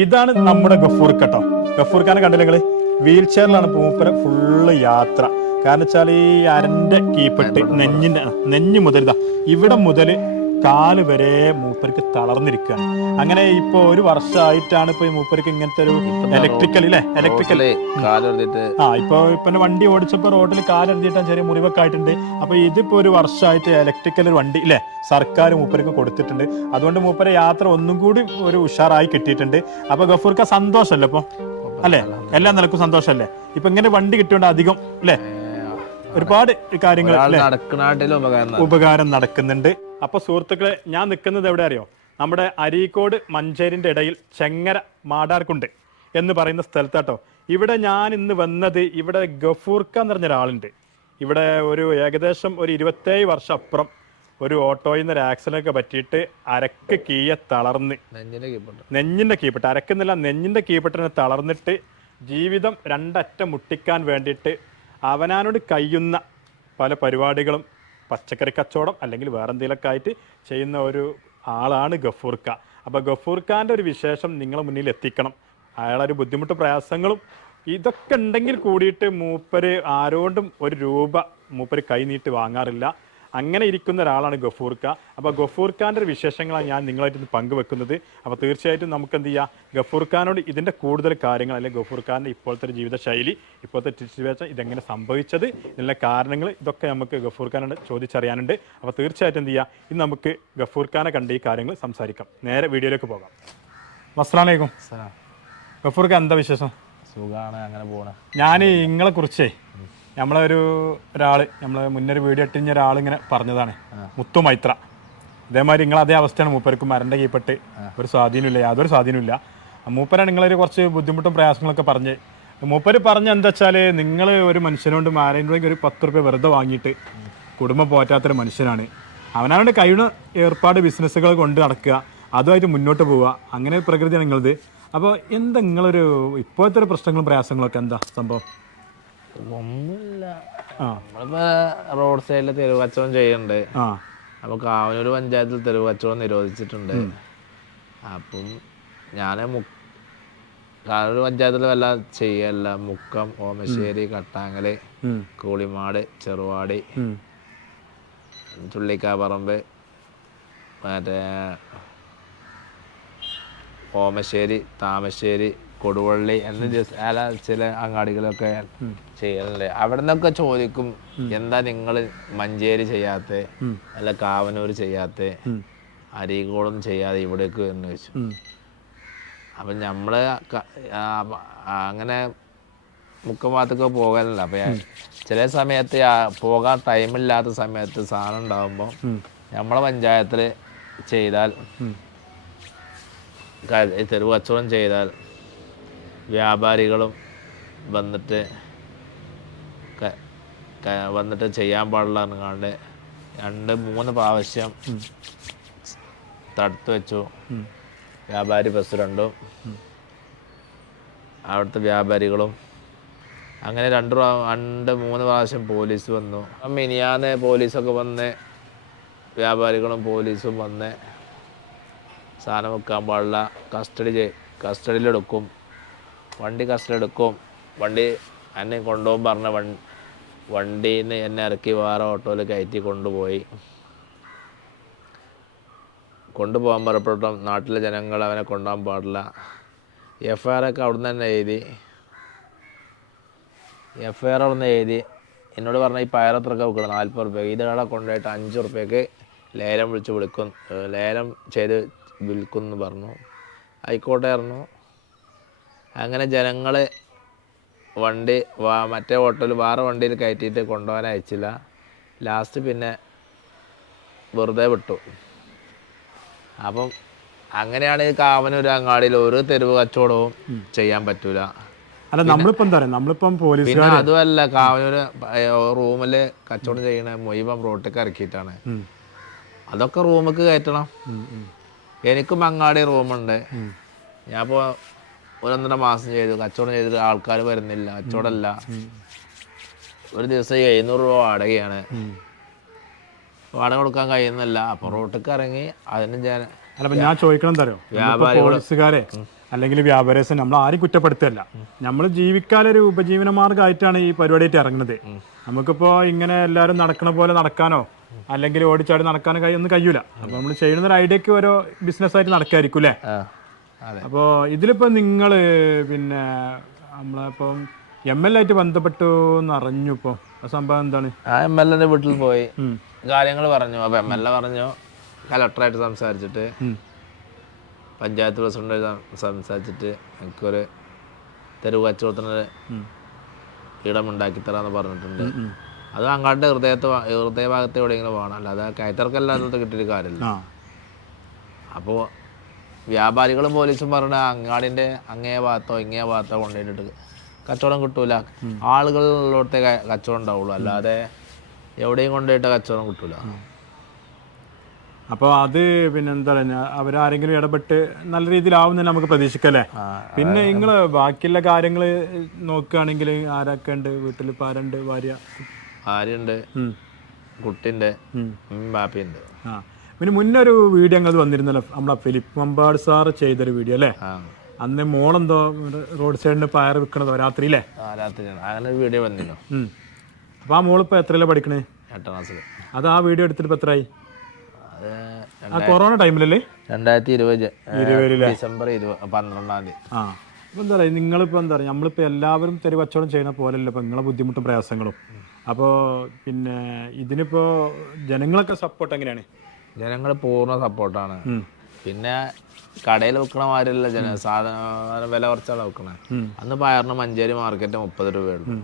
ഇതാണ് നമ്മുടെ ഗഫൂർ കേട്ടോ. ഗഫൂർ ഖാനെ കണ്ടില്ല നിങ്ങള്? വീൽ ചെയറിലാണ് മൂപ്പര ഫുള്ള് യാത്ര. കാരണം വെച്ചാൽ ഈ അരന്റെ കീപ്പിട്ട് നെഞ്ഞ് മുതൽ ഇവിടെ മുതൽ കാല് വരെ മൂപ്പർക്ക് തളർന്നിരിക്കുകയാണ്. അങ്ങനെ ഇപ്പൊ ഒരു വർഷമായിട്ടാണ് ഇപ്പൊ ഈ മൂപ്പർക്ക് ഇങ്ങനത്തെ ഒരു ഇലക്ട്രിക്കൽ ഇപ്പൊ വണ്ടി ഓടിച്ചപ്പോ റോഡിൽ കാലെഴുതിയിട്ടാണ് ചെറിയ മുറിവൊക്കെ ആയിട്ടുണ്ട്. അപ്പൊ ഇതിപ്പോ ഒരു വർഷമായിട്ട് ഇലക്ട്രിക്കൽ വണ്ടി ഇല്ലേ സർക്കാർ മൂപ്പർക്ക് കൊടുത്തിട്ടുണ്ട്. അതുകൊണ്ട് മൂപ്പരെ യാത്ര ഒന്നും കൂടി ഒരു ഉഷാറായി കിട്ടിയിട്ടുണ്ട്. അപ്പൊ ഗഫൂർക്ക് സന്തോഷമല്ലേ ഇപ്പൊ അല്ലെ? എല്ലാ നിലക്കും സന്തോഷമല്ലേ? ഇപ്പൊ ഇങ്ങനെ വണ്ടി കിട്ടിയോണ്ട് അധികം അല്ലെ ഒരുപാട് കാര്യങ്ങൾ ഉപകാരം നടക്കുന്നുണ്ട്. അപ്പൊ സുഹൃത്തുക്കളെ, ഞാൻ നിൽക്കുന്നത് എവിടെ അറിയോ? നമ്മുടെ അരീക്കോട് മഞ്ചേരിന്റെ ഇടയിൽ ചെങ്ങര മാടാർക്കുണ്ട് എന്ന് പറയുന്ന സ്ഥലത്താട്ടോ. ഇവിടെ ഞാൻ ഇന്ന് വന്നത്, ഇവിടെ ഗഫൂർക്ക എന്ന് പറഞ്ഞ ഒരാളുണ്ട്. ഇവിടെ ഒരു ഏകദേശം ഒരു 27 വർഷം അപ്പുറം ഒരു ഓട്ടോയിൽ നിന്ന് ഒരു ആക്സിഡൻ്റ് പറ്റിയിട്ട് അരക്ക് കീയെ തളർന്ന്, നെഞ്ഞിന്റെ കീപ്പെട്ട്, അരക്കുന്നില്ല നെഞ്ഞിന്റെ കീപ്പെട്ടിനെ തളർന്നിട്ട് ജീവിതം രണ്ടറ്റം മുട്ടിക്കാൻ വേണ്ടിയിട്ട് അവനാനോട് കഴിയുന്ന പല പരിപാടികളും പച്ചക്കറി കച്ചവടം അല്ലെങ്കിൽ വേറെ എന്തെങ്കിലുമൊക്കെ ആയിട്ട് ചെയ്യുന്ന ഒരു ആളാണ് ഗഫൂർക്ക. അപ്പോൾ ഗഫൂർഖാൻ്റെ ഒരു വിശേഷം നിങ്ങളെ മുന്നിൽ എത്തിക്കണം. അയാളൊരു ബുദ്ധിമുട്ട് പ്രയാസങ്ങളും ഇതൊക്കെ ഉണ്ടെങ്കിൽ കൂടിയിട്ട് മൂപ്പര് ആരോണ്ടും ഒരു രൂപ മൂപ്പര് കൈനീട്ടി വാങ്ങാറില്ല. അങ്ങനെ ഇരിക്കുന്ന ഒരാളാണ് ഗഫൂർക്ക. അപ്പോൾ ഗഫൂർഖാൻ്റെ ഒരു വിശേഷങ്ങളാണ് ഞാൻ നിങ്ങളായിട്ട് പങ്കുവെക്കുന്നത്. അപ്പോൾ തീർച്ചയായിട്ടും നമുക്ക് എന്ത് ചെയ്യാം, ഗഫൂർഖാനോട് ഇതിൻ്റെ കൂടുതൽ കാര്യങ്ങൾ, അല്ലെങ്കിൽ ഗഫൂർഖാൻ്റെ ഇപ്പോഴത്തെ ഒരു ജീവിതശൈലി, ഇപ്പോഴത്തെ സിറ്റുവേഷൻ, ഇതെങ്ങനെ സംഭവിച്ചത്, ഇതിനുള്ള കാരണങ്ങൾ, ഇതൊക്കെ നമുക്ക് ഗഫൂർഖാനോട് ചോദിച്ചറിയാനുണ്ട്. അപ്പോൾ തീർച്ചയായിട്ടും എന്ത് ചെയ്യുക, ഇന്ന് നമുക്ക് ഗഫൂർഖാനെ കണ്ട് ഈ കാര്യങ്ങൾ സംസാരിക്കാം. നേരെ വീഡിയോയിലേക്ക് പോകാം. അസ്സലാമു അലൈക്കും. ഗഫൂർക്ക, എന്താ വിശേഷം? സുഖമാണ്, അങ്ങനെ പോകണം. ഞാൻ നിങ്ങളെ കുറിച്ചേ ഒരാള് നമ്മളെ മുന്നൊരു വീഡിയോ ഇട്ടിഞ്ഞ ഒരാളിങ്ങനെ പറഞ്ഞതാണ്, മുത്തു മൈത്ര. ഇതേമാതിരി നിങ്ങൾ അതേ അവസ്ഥയാണ്. മൂപ്പർക്ക് മരൻ്റെ കീപ്പെട്ട് ഒരു സ്വാധീനമില്ല, യാതൊരു സ്വാധീനമില്ല. മൂപ്പരാണ് നിങ്ങളൊരു കുറച്ച് ബുദ്ധിമുട്ടും പ്രയാസങ്ങളൊക്കെ പറഞ്ഞ്. മൂപ്പര് പറഞ്ഞ എന്താ വെച്ചാൽ, നിങ്ങൾ ഒരു മനുഷ്യനോണ്ട് ആരെങ്കിലും ഒരു 10 റുപ്യ വെറുതെ വാങ്ങിയിട്ട് കുടുംബം പോറ്റാത്തൊരു മനുഷ്യനാണ്. അവനവൻ്റെ കഴിയുന്ന ഏർപ്പാട് ബിസിനസ്സുകൾ കൊണ്ട് നടക്കുക, അതുമായിട്ട് മുന്നോട്ട് പോവുക, അങ്ങനെ ഒരു പ്രകൃതിയാണ് നിങ്ങളത്. അപ്പോൾ എന്താ നിങ്ങളൊരു ഇപ്പോഴത്തെ ഒരു പ്രശ്നങ്ങളും പ്രയാസങ്ങളൊക്കെ എന്താ സംഭവം? ഒന്നുമില്ല, നമ്മളിപ്പോ റോഡ് സൈഡിൽ തെരുവ് കച്ചവടം ചെയ്യുന്നുണ്ട്. അപ്പൊ കാവനൂർ പഞ്ചായത്തിൽ തെരുവ് കച്ചവടം നിരോധിച്ചിട്ടുണ്ട്. അപ്പം ഞാന് കാവനൂർ പഞ്ചായത്തിൽ വല്ല ചെയ്യല്ല. മുക്കം, ഓമശ്ശേരി, കട്ടാങ്ങല്, കൂളിമാട്, ചെറുവാടി, ചുള്ളിക്കാപ്പറമ്പ്, മറ്റേ ഓമശ്ശേരി, താമശ്ശേരി, കൊടുവള്ളി എന്ന ചില അങ്ങാടികളൊക്കെ ചെയ്യലുണ്ട്. അവിടെ നിന്നൊക്കെ ചോദിക്കും, എന്താ നിങ്ങൾ മഞ്ചേരി ചെയ്യാത്ത, അല്ല കാവനൂർ ചെയ്യാത്ത, അരീക്കോടൊന്നും ചെയ്യാതെ ഇവിടേക്ക് എന്ന് ചോദിച്ചു. അപ്പം നമ്മൾ അങ്ങനെ മുക്കഭാഗത്തൊക്കെ പോകാനല്ല. അപ്പം ചില സമയത്ത് പോകാൻ ടൈമില്ലാത്ത സമയത്ത് സാധനം ഉണ്ടാകുമ്പോൾ നമ്മളെ പഞ്ചായത്തിൽ ചെയ്താൽ, തെരുവ് കച്ചവടം ചെയ്താൽ വ്യാപാരികളും വന്നിട്ട് ചെയ്യാൻ പാടില്ല എന്നുകൊണ്ട് 2-3 പ്രാവശ്യം തടുത്തു വെച്ചു. വ്യാപാരി പ്രസിഡന്റും അവിടുത്തെ വ്യാപാരികളും അങ്ങനെ 2-3 പ്രാവശ്യം പോലീസ് വന്നു. മിനിയാന്ന് പോലീസൊക്കെ വന്ന്, വ്യാപാരികളും പോലീസും വന്ന് സാധനം വെക്കാൻ പാടില്ല, കസ്റ്റഡിയിലെടുക്കും, വണ്ടി കസ്റ്റഡി എടുക്കും. വണ്ടി എന്നെ കൊണ്ടുപോകാൻ പറഞ്ഞ വണ്ടിയിൽ നിന്ന് എന്നെ ഇറക്കി വേറെ ഓട്ടോയിൽ കയറ്റി കൊണ്ടുപോകാൻ പുറപ്പെട്ടു. നാട്ടിലെ ജനങ്ങൾ അവനെ കൊണ്ടുപോകാൻ പാടില്ല. FIR ഒക്കെ അവിടെ നിന്ന് തന്നെ എഴുതി. FIR അവിടെ നിന്ന് എഴുതി എന്നോട് പറഞ്ഞാൽ ഈ പയറത്രയൊക്കെ വിൽക്കണം 40 റുപ്യ, ഇത് കട കൊണ്ടുപോയിട്ട് 5 റുപ്യക്ക് ലേലം ചെയ്ത് വിൽക്കുമെന്ന് പറഞ്ഞു. ആയിക്കോട്ടെ പറഞ്ഞു. അങ്ങനെ ജനങ്ങൾ വണ്ടി മറ്റേ ഓട്ടോയിൽ വേറെ വണ്ടിയിൽ കയറ്റിയിട്ട് കൊണ്ടുപോകാൻ അയച്ചില്ല. ലാസ്റ്റ് പിന്നെ വെറുതെ വിട്ടു. അപ്പം അങ്ങനെയാണ് ഈ കാവനൂർ അങ്ങാടിയിൽ ഒരു തെരുവ് കച്ചവടവും ചെയ്യാൻ പറ്റൂല. അല്ല, നമ്മളിപ്പം എന്താ പറയുക, നമ്മളിപ്പം പോലീസ്, പിന്നെ അതുമല്ല, കാവനൂർ റൂമിൽ കച്ചവടം ചെയ്യണ മുഴുവൻ റോട്ടിലേക്ക് ഇറക്കിയിട്ടാണ്. അതൊക്കെ റൂമിലേക്ക് കയറ്റണം. എനിക്കും അങ്ങാടി റൂമുണ്ട്. ഞാനിപ്പോൾ 1-1.5 മാസം ചെയ്തു, കച്ചവടം ചെയ്തിട്ട് ആൾക്കാർ വരുന്നില്ല, കച്ചവടമല്ല. ഒരു ദിവസം 700 രൂപ വാടകയാണ്, വാടക കൊടുക്കാൻ കഴിയുന്നില്ല. അപ്പോൾ റോട്ടിലേക്ക് ഇറങ്ങി അതിന് ഞാൻ ചോദിക്കണം തരോ, പോലീസുകാരെ അല്ലെങ്കിൽ വ്യാപാരേഴ്സ് നമ്മൾ ആരും കുറ്റപ്പെടുത്തല്ല. നമ്മൾ ജീവിക്കാനൊരു ഉപജീവന മാർഗമായിട്ടാണ് ഈ പരിപാടിയായിട്ട് ഇറങ്ങുന്നത്. നമുക്കിപ്പോൾ ഇങ്ങനെ എല്ലാവരും നടക്കണ പോലെ നടക്കാനോ അല്ലെങ്കിൽ ഓടിച്ചാടി നടക്കാനോ ഒന്നും കഴിയൂല. അപ്പോൾ നമ്മൾ ചെയ്യുന്ന ഒരു ഐഡിയക്ക് ഓരോ ബിസിനസ്സായിട്ട് നടക്കായിരിക്കും അല്ലേ? അപ്പോൾ ഇതിലിപ്പോൾ നിങ്ങൾ പിന്നെ നമ്മളിപ്പം MLA ആയിട്ട് ബന്ധപ്പെട്ടു എന്ന് അറിഞ്ഞു. ഇപ്പോൾ ആ സംഭവം എന്താണ്? ആ MLA വീട്ടിൽ പോയി കാര്യങ്ങൾ പറഞ്ഞു. അപ്പോൾ MLA പറഞ്ഞു കലക്ടറായിട്ട് സംസാരിച്ചിട്ട് പഞ്ചായത്ത് പ്രസിഡന്റ് സംസാരിച്ചിട്ട് എനിക്കൊരു തെരുവ് കച്ചവടത്തിന് ഇടമുണ്ടാക്കി തരാമെന്ന് പറഞ്ഞിട്ടുണ്ട്. അത് അങ്ങാട്ട് ഹൃദയഭാഗത്ത് എവിടെയെങ്കിലും വേണം, അല്ലാതെ കയറ്റർക്കല്ലാത്ത കിട്ടിയൊരു കാര്യമില്ല. അപ്പോൾ വ്യാപാരികളും പോലീസും പറഞ്ഞ അങ്ങാടിൻ്റെ അങ്ങേ ഭാഗത്തോ ഇങ്ങേ ഭാഗത്തോ കൊണ്ടുപോയിട്ട് കച്ചവടം കിട്ടൂല. ആളുകളിലോടത്തെ കച്ചവടം ഉണ്ടാവുള്ളൂ, അല്ലാതെ എവിടെയും കൊണ്ടുപോയിട്ട് കച്ചവടം കിട്ടൂല. അപ്പോൾ അത് പിന്നെ എന്താ പറയുക, അവരാരെങ്കിലും ഇടപെട്ട് നല്ല രീതിയിലാവുന്ന നമുക്ക് പ്രതീക്ഷിക്കല്ലേ. പിന്നെ നിങ്ങൾ ബാക്കിയുള്ള കാര്യങ്ങൾ നോക്കുകയാണെങ്കിൽ ആരൊക്കെ ഉണ്ട് വീട്ടിൽ? ഇപ്പോൾ ആരുണ്ട്? ഭാര്യയുണ്ട്, കുട്ടിയുണ്ട്, ബാപ്പിയുണ്ട്. ആ പിന്നെ മുന്നേ ഒരു വീഡിയോ ഞങ്ങൾ വന്നിരുന്നല്ലോ, നമ്മളെ ഫിലിപ്പ് മമ്പാട് സാറ് ചെയ്തൊരു വീഡിയോ അല്ലേ? അന്ന് മോളെന്തോ റോഡ് സൈഡിന് പയർ വിൽക്കണതോ രാത്രിയില്ലേ? രാത്രിയാണ് അങ്ങനെ ഒരു വീഡിയോ വന്നിരുന്നു. അപ്പോൾ ആ മോളിപ്പോൾ എത്രയല്ലേ പഠിക്കണേ? 8ാം ക്ലാസ്സിൽ. അത് ആ വീഡിയോ എടുത്തിട്ട് ഇപ്പോൾ എത്രയായി? ആ കൊറോണ ടൈമിലല്ലേ? 2020 ഡിസംബർ 12-ാം തീയതി. ആ അപ്പോൾ എന്താ പറയുക, നിങ്ങളിപ്പോൾ എന്താ പറയുക, നമ്മളിപ്പോൾ എല്ലാവരും തെരുവ് കച്ചവടം ചെയ്യുന്ന പോലെയല്ല ഇപ്പോൾ നിങ്ങളെ ബുദ്ധിമുട്ടും പ്രയാസങ്ങളും. അപ്പോൾ പിന്നെ ഇതിനിപ്പോൾ ജനങ്ങളൊക്കെ സപ്പോർട്ട് എങ്ങനെയാണ്? ജനങ്ങൾ പൂർണ്ണ സപ്പോർട്ടാണ്. പിന്നെ കടയിൽ വെക്കണ മാതിരിയല്ല സാധനം വില കുറച്ചാണ് വെക്കണേ. അന്ന് പയറിന് മഞ്ചേരി മാർക്കറ്റ് 30 രൂപയുള്ളൂ.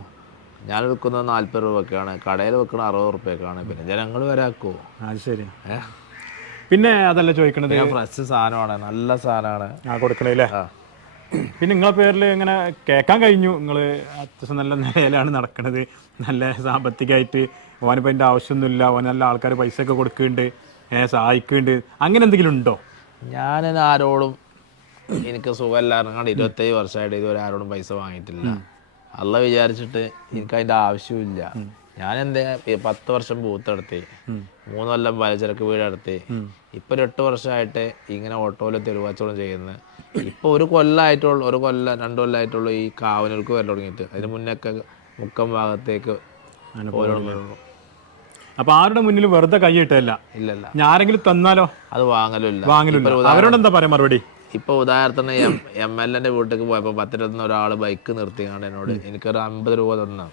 ഞാൻ വിൽക്കുന്നത് 40 രൂപയ്ക്കാണ്, കടയിൽ വെക്കണ 60 റുപ്യക്കാണ്. പിന്നെ ജനങ്ങൾ വരാക്കോ? അത് ശരി. പിന്നെ അതല്ല ചോദിക്കണത്, ഫ്രഷ് സാധനമാണ്, നല്ല സാധനമാണ് കൊടുക്കണല്ലേ. പിന്നെ നിങ്ങളെ പേരിൽ ഇങ്ങനെ കേൾക്കാൻ കഴിഞ്ഞു, നിങ്ങൾ അത്യാവശ്യം നല്ല നിലയിലാണ് നടക്കുന്നത്, നല്ല സാമ്പത്തികമായിട്ട്. ഓനിപ്പോൾ അതിൻ്റെ ആവശ്യമൊന്നുമില്ല, ഓൻ നല്ല ആൾക്കാർ പൈസ ഒക്കെ കൊടുക്കുന്നുണ്ട്, സഹായിക്കുന്നുണ്ട്, അങ്ങനെ എന്തെങ്കിലും ഉണ്ടോ? ഞാൻ ആരോടും എനിക്ക് സുഖമില്ലായിരുന്നു. 27 വർഷമായിട്ട് ഇതുവരെ ആരോടും പൈസ വാങ്ങിയിട്ടില്ല. അല്ല വിചാരിച്ചിട്ട് എനിക്ക് അതിൻ്റെ ആവശ്യമില്ല. ഞാൻ എൻ്റെ 10 വർഷം ബൂത്തെടുത്തി, 3 കൊല്ലം പലചരക്ക് വീടെടുത്തി, ഇപ്പം 8 വർഷമായിട്ട് ഇങ്ങനെ ഓട്ടോയിൽ തെരുവച്ചവടം ചെയ്യുന്നത്. ഇപ്പോൾ 1 കൊല്ലമായിട്ടുള്ളൂ, 2 കൊല്ലമായിട്ടുള്ളൂ ഈ കാവനർക്ക് വരൽ തുടങ്ങിയിട്ട്. അതിന് മുന്നൊക്കെ മുക്കം ഭാഗത്തേക്ക് ഓരോന്നും. അപ്പൊ ആരുടെ മുന്നിൽ വെറുതെ കൈയിട്ടല്ല. ഇല്ലല്ല. ഞാൻ ആരെങ്കിലും തന്നാലോ അത് വാങ്ങലില്ല. അവരോട് എന്താ പറയാ മറുപടി? ഇപ്പൊ ഉദാഹരണത്തിന് MLA വീട്ടിലേക്ക് പോയപ്പോ 10 ഒരാൾ ബൈക്ക് നിർത്തിയാണ് എന്നോട് എനിക്കൊരു 50 രൂപ തന്നു.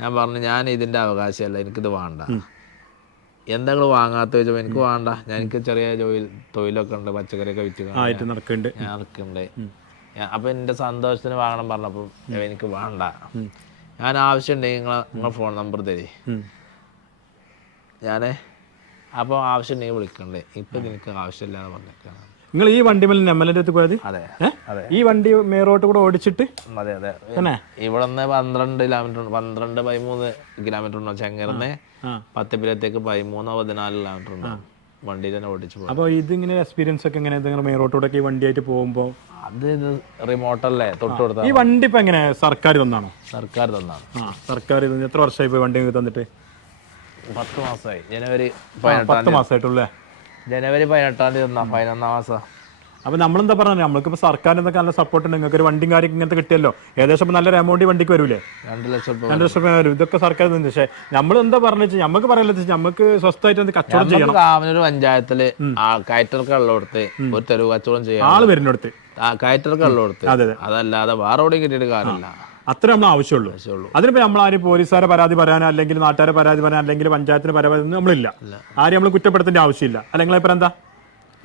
ഞാൻ പറഞ്ഞു ഞാൻ ഇതിന്റെ അവകാശമല്ല, എനിക്കിത് വേണ്ട. എന്താ നിങ്ങൾ വാങ്ങാത്ത ചോദിച്ചപ്പോൾ എനിക്ക് വേണ്ട, എനിക്ക് ചെറിയ തൊഴിലൊക്കെ ഉണ്ട്, പച്ചക്കറിയൊക്കെ വിറ്റ് നടക്കുന്നുണ്ട്. അപ്പൊ എന്റെ സന്തോഷത്തിന് വാങ്ങണം പറഞ്ഞപ്പോൾ എനിക്ക് വേണ്ട. ഞാൻ ആവശ്യമുണ്ടെങ്കിൽ നിങ്ങളെ ഫോൺ നമ്പർ തരി, ഞാനേ അപ്പോൾ ആവശ്യമുണ്ടെങ്കിൽ വിളിക്കണ്ടേ. ഇപ്പം നിനക്ക് ആവശ്യമില്ല എന്ന് പറഞ്ഞേക്കാണ്. നിങ്ങൾ ഈ വണ്ടി മേലെ MLA അടുത്ത് പോയത്? അതെ അതെ. ഈ വണ്ടി മേറോട്ട് കൂടെ ഓടിച്ചിട്ട്? അതെ അതെ. ഇവിടെ നിന്ന് 12 കിലോമീറ്റർ 13 കിലോമീറ്റർ ഉണ്ടോ ചെങ്ങറിന്ന് പത്തിപ്പിലത്തേക്ക് 13-14 കിലോമീറ്റർ ഉണ്ട് വണ്ടി തന്നെ ഓടിച്ചു പോകും. അപ്പോൾ ഇതിങ്ങനെ എക്സ്പീരിയൻസ് ഒക്കെ എങ്ങനെ മേറോട്ടൂടെ ഈ വണ്ടിയായിട്ട് പോകുമ്പോൾ? അത് റിമോട്ടല്ലേ തൊട്ട് കൊടുത്താൽ. ഈ വണ്ടി ഇപ്പം എങ്ങനെ സർക്കാർ തന്നാണോ? സർക്കാർ തന്നാണ്. സർക്കാർ എത്ര വർഷമായി പോയി വണ്ടി തന്നിട്ട്? 10 മാസമായി. ജനുവരി 10 മാസമായിട്ടുള്ളേ. ജനുവരി 18-ാം തീയതി തന്നാ 11 മാസം. അപ്പോൾ നമ്മളെന്താ പറഞ്ഞത്, നമ്മൾക്കിപ്പോൾ സർക്കാരിൻ്റെ നല്ല സപ്പോർട്ട് ഉണ്ട്. നിങ്ങൾക്ക് ഒരു വണ്ടിയും കാര്യം ഇങ്ങനത്തെ കിട്ടിയല്ലോ, ഏകദേശം നല്ലൊരു എമൗണ്ട് വണ്ടിക്ക് വരൂലേ? 2 ലക്ഷം രൂപ വരും. ഇതൊക്കെ സർക്കാർ തന്നെ. പക്ഷേ നമ്മൾ എന്താ പറഞ്ഞു, നമുക്ക് പറയല്ലോ, നമുക്ക് സ്വസ്ഥമായിട്ട് കച്ചവടം ചെയ്യണം. കാവനൂർ പഞ്ചായത്തില് കയറ്റർക്ക് വെള്ളം കൊടുത്ത് ഒരു തെരുവ് കച്ചവടം ചെയ്യാൻ ആള് വരുന്നിടത്ത് കയറ്റർക്ക് വെള്ളം കൊടുത്ത്, അതല്ലാതെ വേറെ എവിടെയും കിട്ടിയിട്ട് കാര്യമില്ല. അത്ര നമ്മൾ ആവശ്യമുള്ളൂ. അതിനിപ്പോൾ നമ്മൾ ആരും പോലീസുകാരെ പരാതി പറയാനോ അല്ലെങ്കിൽ നാട്ടുകാരെ പരാതി പറയാനോ അല്ലെങ്കിൽ പഞ്ചായത്തിന് പരാതി നമ്മളില്ല. ആരും നമ്മൾ കുറ്റപ്പെടുത്തേണ്ട ആവശ്യമില്ല. അല്ലെങ്കിൽ ഇപ്പം എന്താ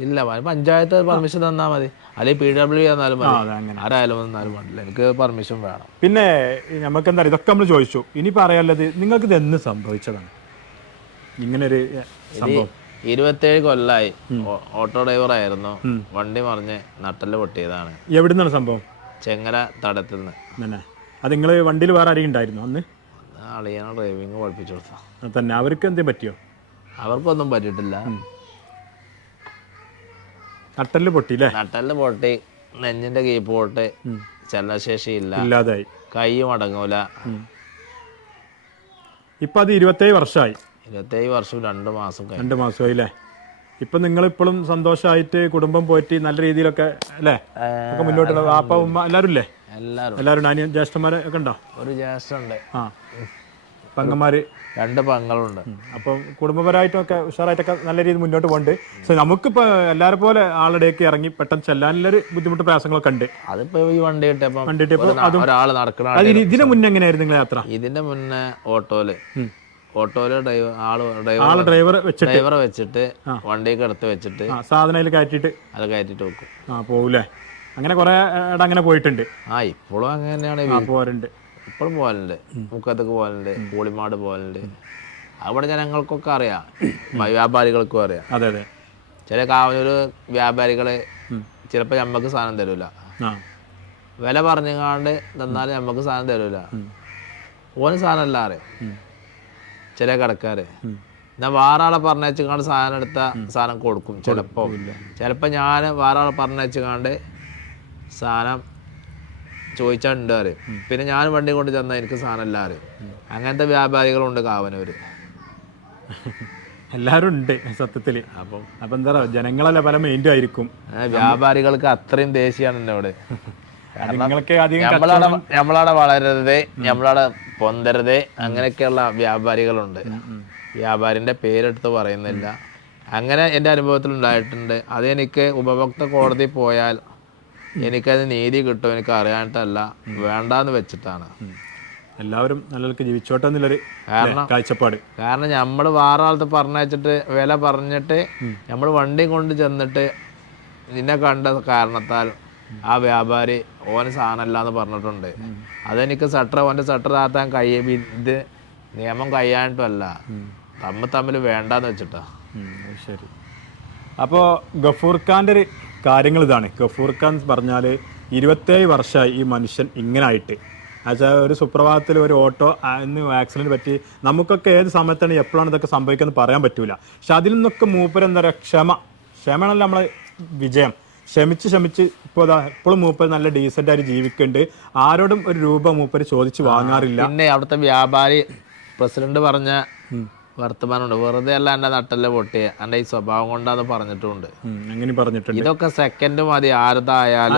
ഇല്ല, പഞ്ചായത്ത് പെർമിഷൻ തന്നാൽ മതി, അല്ലെങ്കിൽ PWD തന്നാലും മതി, ആരായാലും തന്നാലും മതില്ല, എനിക്ക് പെർമിഷൻ വേണം. പിന്നെ നമുക്ക് എന്താ ഇതൊക്കെ നമ്മൾ ചോദിച്ചു. ഇനി പറയാനുള്ളത്, നിങ്ങൾക്ക് ഇത് എന്ന് സംഭവിച്ചതാണ് ഇങ്ങനൊരു സംഭവം? 27 കൊല്ലമായി ഓട്ടോ ഡ്രൈവറായിരുന്നു. വണ്ടി മറിഞ്ഞ് നട്ടല് പൊട്ടിയതാണ്. എവിടെ നിന്നാണ് സംഭവം? ചെങ്ങര തടത്തിൽ നിന്ന്. അത് നിങ്ങൾ വണ്ടിയിൽ വേറെ ആരെയും ഉണ്ടായിരുന്നു അന്ന്? അളിയാണ് ഡ്രൈവിങ് പഠിപ്പിച്ചു കൊടുത്ത തന്നെ. അവർക്ക് എന്തെങ്കിലും പറ്റിയോ? അവർക്കൊന്നും പറ്റിയിട്ടില്ല. നട്ടല് പൊട്ടിയില്ലേ? നട്ടല് പൊട്ടി, നെഞ്ഞിന്റെ കീപ്പ് പൊട്ടി, ചലനശേഷി ഇല്ലാതായി, കൈ മടങ്ങൂല. ഇപ്പൊ അത് 27 വർഷമായി. 27 വർഷം 2 മാസം. 2 മാസമായി അല്ലേ? ഇപ്പൊ നിങ്ങൾ ഇപ്പോഴും സന്തോഷമായിട്ട് കുടുംബം പോറ്റി നല്ല രീതിയിലൊക്കെ അല്ലേ ഒക്കെ മുന്നോട്ട് വാപ്പ ഉമ്മ എല്ലാവരും ഇല്ലേ? എല്ലാവരും അനിയൻ ജ്യേഷ്ഠന്മാരെ ഒക്കെ ഉണ്ടോ? ഒരു ജ്യേഷ്ഠുണ്ട്, ആ പെങ്ങന്മാര് 2 പെങ്ങളുണ്ട്. അപ്പം കുടുംബപരമായിട്ടൊക്കെ ഉഷാറായിട്ടൊക്കെ നല്ല രീതിയിൽ മുന്നോട്ട് പോകുന്നുണ്ട്. പക്ഷെ നമുക്കിപ്പോ എല്ലാവരും പോലെ ആളുടെയൊക്കെ ഇറങ്ങി പെട്ടെന്ന് ചെല്ലാനുള്ളൊരു ബുദ്ധിമുട്ട് പ്രയാസങ്ങളൊക്കെ ഉണ്ട്. അതിപ്പോ ഈ വണ്ടി കിട്ടിയപ്പോ ഒരാൾ നടക്കണ. ഇതിന് മുന്നേ എങ്ങനെയായിരുന്നു നിങ്ങളെ യാത്ര? ഇതിന്റെ മുന്നേ ഓട്ടോയില് ഡ്രൈവറെ വെച്ചിട്ട് വണ്ടിയൊക്കെ എടുത്ത് വെച്ചിട്ട് സാധനം കയറ്റിട്ട് അത് കയറ്റിട്ട് വെക്കും. പോകൂലേ? അങ്ങനെ കുറെ അങ്ങനെ പോയിട്ടുണ്ട്. ഇപ്പോഴും അങ്ങനെ തന്നെയാണ്. പോരുണ്ട്, ഇപ്പോഴും പോകലുണ്ട്. മുക്കത്തൊക്കെ പോകലുണ്ട്, കൂളിമാട് പോകലുണ്ട്. അവിടെ ജനങ്ങൾക്കൊക്കെ അറിയാം, വ്യാപാരികൾക്കും അറിയാം. അതെ അതെ. ചില കാവനൂര് വ്യാപാരികള് ചിലപ്പോ ഞമ്മക്ക് സാധനം തരൂല, വില പറഞ്ഞാണ്ട് തന്നാലും ഞമ്മക്ക് സാധനം തരൂല. ഓന് സാധനം അല്ല അറിയാം ചില കടക്കാര്. ഞാൻ വേറെ ആളെ പറഞ്ഞേച്ചുകാണ്ട് സാധനം എടുത്ത സാധനം കൊടുക്കും. ചിലപ്പോ ഞാൻ വേറെ ആളെ പറഞ്ഞേച്ചുകാണ്ട് സാധനം ചോദിച്ചാൽ ഉണ്ട് അറിയും. പിന്നെ ഞാൻ വണ്ടി കൊണ്ട് ചെന്നാൽ എനിക്ക് സാധനം എല്ലാം അറിയും. അങ്ങനത്തെ വ്യാപാരികളുണ്ട് കാവനൂര്. എല്ലാരും ഉണ്ട് സത്യത്തില്. അപ്പൊ എന്താ പറയാ, ജനങ്ങളല്ല പല മെയിൻറ്റും ആയിരിക്കും. വ്യാപാരികൾക്ക് അത്രയും ദേഷ്യമാണ് എന്നോട്. നമ്മളവിടെ വളരരുത്, നമ്മളവിടെ പൊന്തരുത്, അങ്ങനെയൊക്കെയുള്ള വ്യാപാരികളുണ്ട്. വ്യാപാരിന്റെ പേരെടുത്ത് പറയുന്നില്ല. അങ്ങനെ എൻ്റെ അനുഭവത്തിൽ ഉണ്ടായിട്ടുണ്ട്. അതെനിക്ക് ഉപഭോക്തൃ കോടതി പോയാൽ എനിക്കത് നീതി കിട്ടും, എനിക്ക് അറിയാനിട്ടല്ല, വേണ്ടാന്ന് വെച്ചിട്ടാണ്. എല്ലാവരും നല്ലവർക്ക് ജീവിച്ചോട്ടെ എന്നുള്ളൊരു കാഴ്ചപ്പാട്. കാരണം നമ്മൾ വേറെ ആളത്ത് പറഞ്ഞയച്ചിട്ട് വില പറഞ്ഞിട്ട് നമ്മൾ വണ്ടി കൊണ്ട് ചെന്നിട്ട് നിന്നെ കണ്ട കാരണത്താൽ ആ വ്യാപാരി ഓന് സാധനമല്ല എന്ന് പറഞ്ഞിട്ടുണ്ട്. അതെനിക്ക് ഓൻ്റെ ഷട്ടർ താത്താൻ ഇത് നിയമം കഴിയാനിട്ടല്ല, തമ്മിൽ വേണ്ടാന്ന് വെച്ചിട്ടാ. ശരി. അപ്പോൾ ഗഫൂർ ഖാൻ്റെ ഒരു കാര്യങ്ങൾ ഇതാണ്. ഗഫൂർ ഖാൻ പറഞ്ഞാൽ 27 വർഷമായി ഈ മനുഷ്യൻ ഇങ്ങനെ ആയിട്ട്. എന്നുവെച്ചാൽ ഒരു സുപ്രഭാതത്തിൽ ഒരു ഓട്ടോ ആക്സിഡൻറ്റ് പറ്റി നമുക്കൊക്കെ ഏത് സമയത്താണ് എപ്പോഴാണ് ഇതൊക്കെ സംഭവിക്കുന്നത് പറയാൻ പറ്റൂല. പക്ഷെ അതിൽ നിന്നൊക്കെ മൂപ്പര് എന്താ പറയുക, ക്ഷമയാണല്ലോ നമ്മളെ വിജയം. ക്ഷമിച്ച് ഇപ്പോൾ എപ്പോഴും മൂപ്പര് നല്ല ഡീസൻ്റ് ആയിട്ട് ജീവിക്കുന്നുണ്ട്. ആരോടും ഒരു രൂപ മൂപ്പര് ചോദിച്ച് വാങ്ങാറില്ല. പിന്നെ അവിടുത്തെ വ്യാപാരി പ്രസിഡന്റ് പറഞ്ഞ വർത്തമാനമുണ്ട്, വെറുതെ അല്ല എൻ്റെ നട്ടല്ലേ പൊട്ടിയെ, എൻ്റെ ഈ സ്വഭാവം കൊണ്ടാന്ന് പറഞ്ഞിട്ടുണ്ട്. അങ്ങനെ പറഞ്ഞിട്ടുണ്ട്. ഇതൊക്കെ സെക്കൻഡ് മതി ആരതായാലും.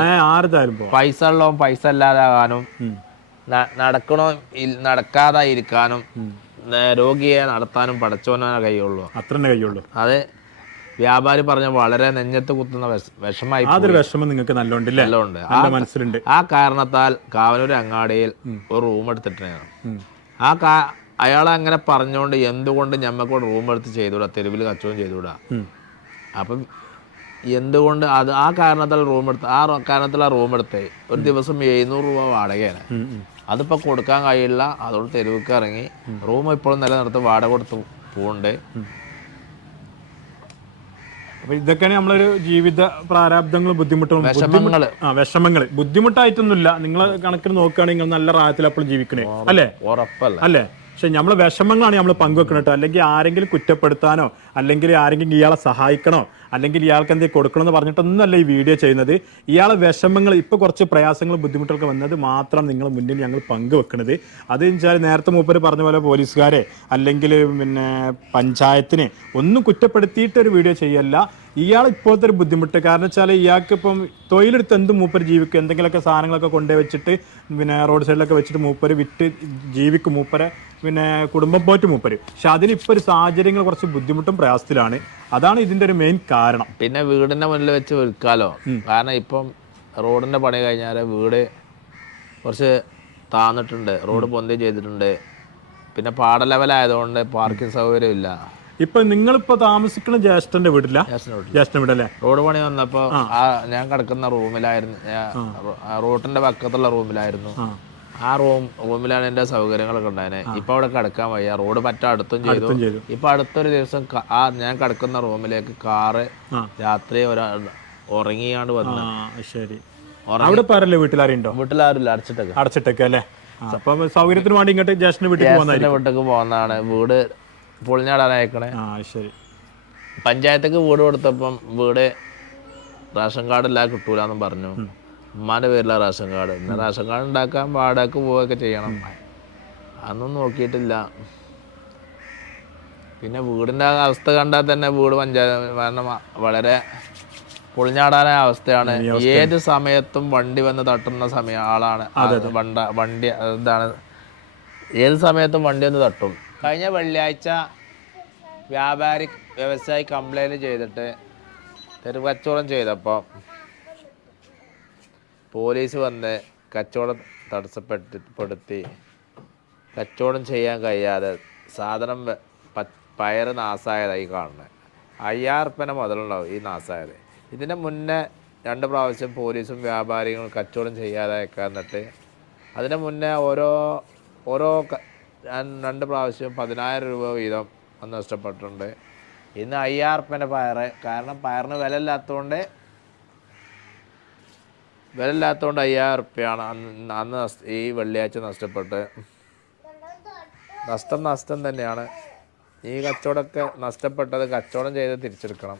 പൈസ ഉള്ളവും പൈസ ഇല്ലാതാകാനും, നടക്കാതായിരിക്കാനും, രോഗിയെ നടത്താനും പഠിച്ചോനേ കഴിയുള്ളൂ. അത്ര കഴിയുള്ളൂ. അത് വ്യാപാരി പറഞ്ഞ വളരെ നെഞ്ഞത്ത് കുത്തുന്ന വിഷമായി. വിഷമം നിങ്ങൾക്ക് നല്ലോണ്ട് മനസ്സിലുണ്ട്. ആ കാരണത്താൽ കാവനൂർ അങ്ങാടിയിൽ ഒരു റൂം എടുത്തിട്ടാണ്. അയാൾ അങ്ങനെ പറഞ്ഞുകൊണ്ട് എന്തുകൊണ്ട് ഞമ്മക്കൂടെ റൂം എടുത്ത് ചെയ്തുകൂടാ, തെരുവിൽ കച്ചവടം ചെയ്തുകൂടാ? അപ്പം എന്തുകൊണ്ട് ആ കാരണത്താൽ ആ റൂം എടുത്തേ ഒരു ദിവസം 700 രൂപ വാടകയാണ്. അതിപ്പോൾ കൊടുക്കാൻ കഴിയില്ല, അതോട് തെരുവിക്ക് ഇറങ്ങി റൂം ഇപ്പോഴും നിലനിർത്തി വാടക കൊടുത്ത് പോകുന്നുണ്ട്. അപ്പൊ ഇതൊക്കെയാണ് നമ്മളൊരു ജീവിത പ്രാരാബ്ദങ്ങളും വിഷമങ്ങള്. ബുദ്ധിമുട്ടായിട്ടൊന്നുമില്ല. നിങ്ങളെ കണക്കിന് നോക്കുകയാണെങ്കിൽ നിങ്ങൾ നല്ല റാഹത്തിൽ അപ്പോൾ ജീവിക്കണേ അല്ലേ? ഉറപ്പല്ല അല്ലേ? പക്ഷെ നമ്മളെ വിഷമങ്ങളാണ് നമ്മൾ പങ്കുവെക്കണം. അല്ലെങ്കിൽ ആരെങ്കിലും കുറ്റപ്പെടുത്താനോ അല്ലെങ്കിൽ ആരെങ്കിലും ഇയാളെ സഹായിക്കണോ അല്ലെങ്കിൽ ഇയാൾക്ക് എന്തെങ്കിലും കൊടുക്കണമെന്ന് പറഞ്ഞിട്ടൊന്നുമല്ല ഈ വീഡിയോ ചെയ്യുന്നത്. ഇയാളെ വിഷമങ്ങൾ ഇപ്പോൾ കുറച്ച് പ്രയാസങ്ങളും ബുദ്ധിമുട്ടൊക്കെ വന്നത് മാത്രം നിങ്ങൾ മുന്നിൽ ഞങ്ങൾ പങ്കുവെക്കുന്നത്. അത് വെച്ചാൽ നേരത്തെ മൂപ്പര് പറഞ്ഞ പോലെ പോലീസുകാരെ അല്ലെങ്കിൽ പിന്നെ പഞ്ചായത്തിനെ ഒന്നും കുറ്റപ്പെടുത്തിയിട്ട് ഒരു വീഡിയോ ചെയ്യല്ല. ഇയാൾ ഇപ്പോഴത്തെ ഒരു ബുദ്ധിമുട്ട് കാരണം വെച്ചാൽ ഇയാൾക്ക് ഇപ്പം തൊഴിലെടുത്ത് എന്തും മൂപ്പര് ജീവിക്കും. എന്തെങ്കിലുമൊക്കെ സാധനങ്ങളൊക്കെ കൊണ്ടുപോയി വെച്ചിട്ട് പിന്നെ റോഡ് സൈഡിലൊക്കെ വെച്ചിട്ട് മൂപ്പര് വിറ്റ് ജീവിക്കും. മൂപ്പരെ പിന്നെ കുടുംബം പോറ്റ് മൂപ്പര്. പക്ഷെ അതിനിപ്പോൾ ഒരു സാഹചര്യങ്ങൾ കുറച്ച് ബുദ്ധിമുട്ടും പ്രയാസത്തിലാണ്. അതാണ് ഇതിന്റെ ഒരു മെയിൻ കാരണം. പിന്നെ വീടിന്റെ മുന്നിൽ വെച്ച് വിൽക്കാലോ. കാരണം ഇപ്പം റോഡിന്റെ പണി കഴിഞ്ഞാൽ വീട് കുറച്ച് താന്നിട്ടുണ്ട്, റോഡ് പൊന്തി ചെയ്തിട്ടുണ്ട്. പിന്നെ പാട ലെവലായതുകൊണ്ട് പാർക്കിംഗ് സൗകര്യം ഇല്ല. ഇപ്പൊ നിങ്ങളിപ്പോ താമസിക്കുന്ന ജ്യേഷ്ഠന്റെ വീട്ടില? ജ്യേഷ്ഠന്റെ വീടല്ലേ? റോഡ് പണി വന്നപ്പോ ഞാൻ കിടക്കുന്ന റൂമിലായിരുന്നു, റോഡിന്റെ പക്കത്തുള്ള റൂമിലായിരുന്നു. ആ റൂമിലാണ് എന്റെ സൗകര്യങ്ങളൊക്കെ ഉണ്ടായത്. ഇപ്പൊ അവിടെ കിടക്കാൻ വയ്യ, റോഡ് പറ്റാ അടുത്തും ചെയ്തു. ഇപ്പൊ അടുത്തൊരു ദിവസം ഞാൻ കിടക്കുന്ന റൂമിലേക്ക് കാറ് രാത്രി ഉറങ്ങിയാണ്ട് വന്നു. ശരി. അവിടെ പറയല്ലേ വീട്ടിലാരുണ്ടോ? വീട്ടിലാരില്ല, അടച്ചിട്ടൊക്കെ അല്ലേ? അപ്പൊ സൗകര്യത്തിന് വേണ്ടി ഇങ്ങോട്ട് ജ്യേഷ്ഠന്റെ വീട്ടിലേക്ക് പോകുന്നതാണ്. വീട് പൊളിഞ്ഞാടാനയക്കണേ. ശരി. പഞ്ചായത്തേക്ക് വീട് കൊടുത്തപ്പം വീട് റേഷൻ കാർഡ് എല്ലാം കിട്ടൂലെന്നും പറഞ്ഞു. ഉമ്മാൻ്റെ പേരിലാണ് റേഷൻ കാർഡ്. പിന്നെ റേഷൻ കാർഡ് ഉണ്ടാക്കാൻ വാടകയ്ക്ക് പോവുകയൊക്കെ ചെയ്യണം. അതൊന്നും നോക്കിയിട്ടില്ല. പിന്നെ വീടിൻ്റെ അവസ്ഥ കണ്ടാൽ തന്നെ വീട് പഞ്ചായത്ത് കാരണം വളരെ പൊളിഞ്ഞാടാനായ അവസ്ഥയാണ്. ഏത് സമയത്തും വണ്ടി വന്ന് തട്ടുന്ന ആളാണ് വണ്ടി. എന്താണ് ഏത് സമയത്തും വണ്ടി വന്ന് തട്ടും. കഴിഞ്ഞ വെള്ളിയാഴ്ച വ്യവസായി കംപ്ലൈൻറ്റ് ചെയ്തിട്ട് തെരുവ് കച്ചവടം ചെയ്തപ്പോൾ പോലീസ് വന്ന് കച്ചവടം തടസ്സപ്പെടുത്തി കച്ചവടം ചെയ്യാൻ കഴിയാതെ സാധനം പയർ നാശമായതായി കാണുന്നത്. 5000 ഉറുപ്പ്യ മുതലുണ്ടാവും ഈ നാശമായത്. ഇതിന് മുന്നേ 2 പ്രാവശ്യം പോലീസും വ്യാപാരികളും കച്ചവടം ചെയ്യാതെ എന്നിട്ട് അതിന് മുന്നേ ഓരോ 2 പ്രാവശ്യം 10000 രൂപ വീതം നഷ്ടപ്പെട്ടിട്ടുണ്ട്. ഇന്ന് 5000 ഉറുപ്പ്യൻ്റെ പയർ, കാരണം പയറിന് വില ഇല്ലാത്തതുകൊണ്ട് 5000 ഉറുപ്പ്യാണ് അന്ന് ഈ വെള്ളിയാഴ്ച നഷ്ടപ്പെട്ട്. നഷ്ടം തന്നെയാണ്. ഈ കച്ചവടമൊക്കെ നഷ്ടപ്പെട്ടത് കച്ചവടം ചെയ്ത് തിരിച്ചെടുക്കണം.